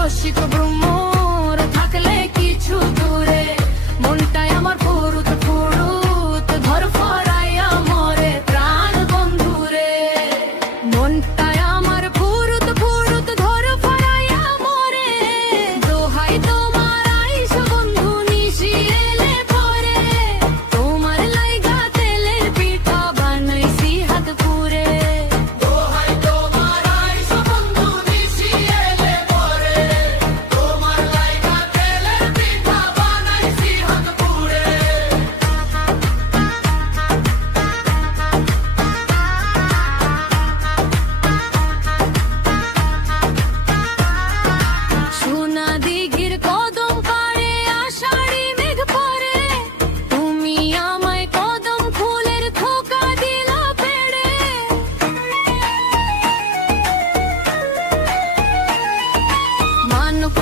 রসিক ভ্রমর থাকলে কিছু দূরে, মনটাই আমার ফুরুত ফুরুত ধর ফরাইয়া মরে প্রাণ বন্ধুরে। মনটাই আমার ফুরুত ফুরুত ধর ফরাইয়া মরে, দোহাই তোমার আইস বন্ধু নিশি এলে পরে, তোমার লাইগা তেলের পিঠা বানাইছি হাত পুরে। দোহাই তোমার আইস বন্ধু নিশি এলে পরে, তোমার লাইগা তেলের পিঠা বানাইছি হাত পুরে। সোনা দিঘির কদম পাড়ে আষাঢ়ি মেঘ পড়ে, তুমি আমায় কদম ফুলের থোকা দিলা পেড়ে। মানব